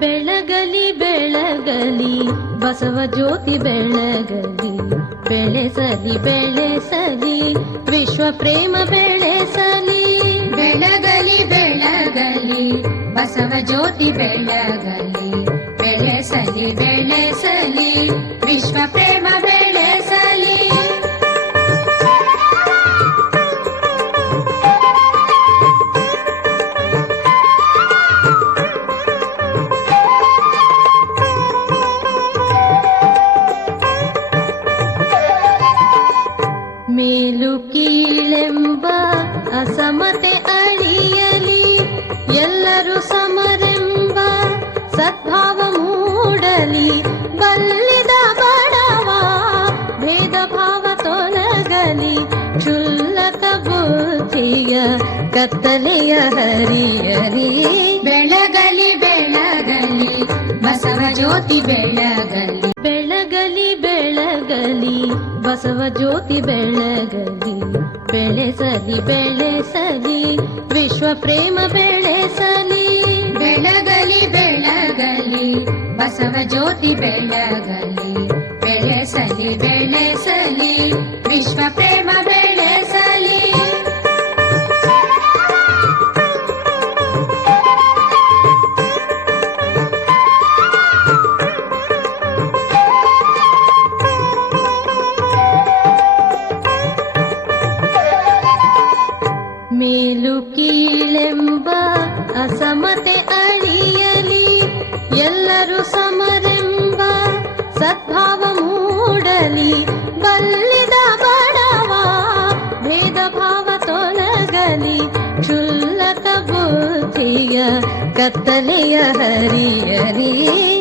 ಬೆಳಗಲಿ ಬೆಳಗಲಿ ಬಸವ ಜ್ಯೋತಿ ಬೆಳಗಲಿ, ಬೆಳೆಸಲಿ ಬೆಳೆಸಲಿ ವಿಶ್ವ ಪ್ರೇಮ ಬೆಳೆಸಲಿ. ಬೆಳಗಲಿ ಬೆಳಗಲಿ ಬಸವ ಜ್ಯೋತಿ ಬೆಳಗಲಿ, ಬೆಳೆಸಲಿ ಬೆಳೆಸಲಿ ವಿಶ್ವ ಪ್ರೇಮ ಬೆಳೆಸಲಿ. ಮೇಲು ಕೀಳೆಂಬ ಅಸಮತೆ ಅಳಿಯಲಿ, ಎಲ್ಲರೂ ಸಮರೆಂಬ ಸದ್ಭಾವ ಮೂಡಲಿ. ಬಲ್ಲಿದ ಬಡವ ಭೇದ ಭಾವ ತೊಲಗಲಿ, ಕ್ಷುಲ್ಲಕ ಬುದ್ಧಿಯ ಕತ್ತಲೆಯ ಹರಿಯಲಿ. ಬೆಳಗಲಿ ಬೆಳಗಲಿ ಬಸವ ಜ್ಯೋತಿ ಬೆಳಗಲಿ, ಬೆಳಗಲಿ ಬೆಳಗಲಿ ಬಸವ ಜ್ಯೋತಿ ಬೆಳಗಲಿ, ಬೆಳೆಸಲಿ ಬೆಳೆಸಲಿ ವಿಶ್ವ ಪ್ರೇಮ ಬೆಳೆಸಲಿ. ಬೆಳಗಲಿ ಬೆಳಗಲಿ ಬಸವ ಜ್ಯೋತಿ ಬೆಳಗಲಿ, ಬೆಳೆಸಲಿ ಬೆಳೆಸಲಿ ವಿಶ್ವ ಪ್ರೇಮ ಬೆಳೆಸಲಿ. ಮೇಲು ಕೀಳೆಂಬ ಅಸಮತೆ ಅಳಿಯಲಿ, ಎಲ್ಲರೂ ಸಮರೆಂಬ ಸದ್ಭಾವ ಮೂಡಲಿ. ಬಲ್ಲಿದ ಬಡವ ಭೇದ ಭಾವ ತೊಲಗಲಿ, ಕ್ಷುಲ್ಲಕ ಬುದ್ಧಿಯ ಕತ್ತಲೆಯ ಹರಿಯಲಿ.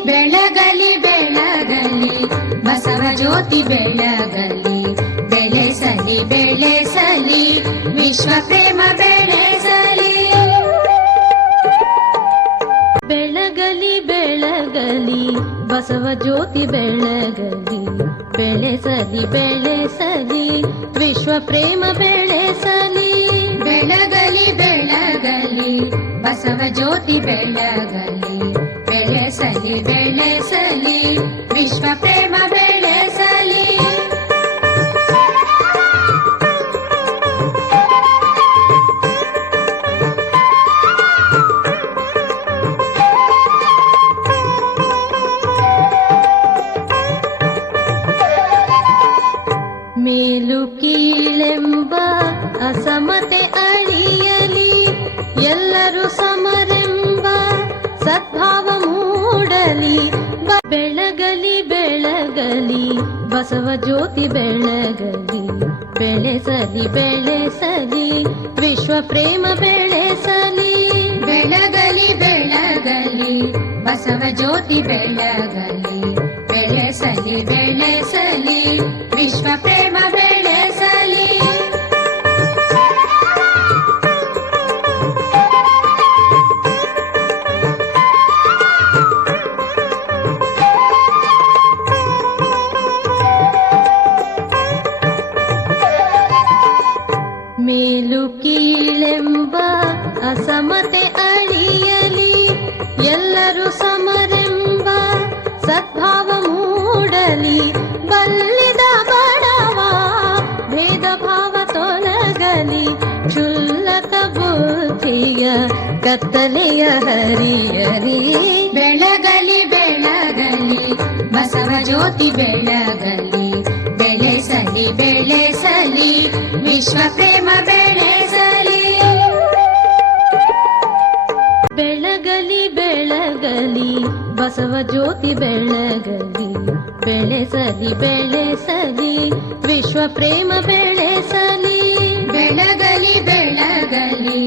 ಬೆಳಗಲಿ ಬೆಳಗಲಿ ಬಸವ ಜ್ಯೋತಿ ಬೆಳಗಲಿ, ಬೆಳೆಸಲಿ ಬೆಳೆಸಲಿ ವಿಶ್ವ ಪ್ರೇಮ ಬೆಳೆಸಲಿ. ಬೆಳಗಲಿ ಬೆಳಗಲಿ ಬಸವ ಜ್ಯೋತಿ ಬೆಳಗಲಿ, ಬೆಳೆಸಲಿ ಬೆಳೆಸಲಿ ವಿಶ್ವ ಪ್ರೇಮ ಬೆಳೆಸಲಿ. ಬೆಳಗಲಿ ಬೆಳಗಲಿ ಬಸವ ಜ್ಯೋತಿ ಬೆಳಗಲಿ, ಬೆಳೆಸಲಿ ಬೆಳೆಸಲಿ ವಿಶ್ವ ಪ್ರೇಮ ಬೆಳೆಸಲಿ. ಮೇಲು ಕೀಳೆಂಬ ಅಸಮತೆ ಅಳಿಯಲಿ, ಎಲ್ಲರೂ ಸಮರೆಂಬ ಸದ್ಭಾವ ಮೂಡಲಿ. ಬೆಳಗಲಿ ಬೆಳಗಲಿ ಬಸವ ಜ್ಯೋತಿ ಬೆಳಗಲಿ, ಬೆಳೆಸಲಿ ಬೆಳೆಸಲಿ ವಿಶ್ವ ಪ್ರೇಮ ಬೆಳೆಸಲಿ. ಬೆಳಗಲಿ ಬೆಳಗಲಿ ಬಸವ ಜ್ಯೋತಿ ಬೆಳಗಲಿ, ಬೆಳೆಸಲಿ ಬೆಳೆಸಲಿ ವಿಶ್ವ ಪ್ರೇಮ ಬೆಳೆಸಲಿ. ಮೇಲು ಕೀಳೆಂಬ ಅಸಮತೆ ಅಳಿಯಲಿ, ಎಲ್ಲರೂ ಸಮರೆಂಬ ಸದ್ಭಾವ ಮೂಡಲಿ. ಬಲ್ಲಿದ ಬಡವ ಭೇದ ಭಾವ ತೊಲಗಲಿ, ಕ್ಷುಲ್ಲಕ ಬುದ್ಧಿಯ ಕತ್ತಲೆಯ ಹರಿಯಲಿ. ಬೆಳಗಲಿ ಬೆಳಗಲಿ ಬಸವ ಜ್ಯೋತಿ ಬೆಳಗಲಿ, ಬೆಳೆಸಲಿ ಬೆಳೆಸಲಿ ವಿಶ್ವ ಪ್ರೇಮ ಬೆಳೆಸಲಿ. ಬೆಳಗಲಿ ಬೆಳಗಲಿ ಬಸವ ಜ್ಯೋತಿ ಬೆಳಗಲಿ, ಬೆಳೆಸಲಿ ಬೆಳೆಸಲಿ ವಿಶ್ವ ಪ್ರೇಮ ಬೆಳೆಸಲಿ. ಬೆಳಗಲಿ ಬೆಳಗಲಿ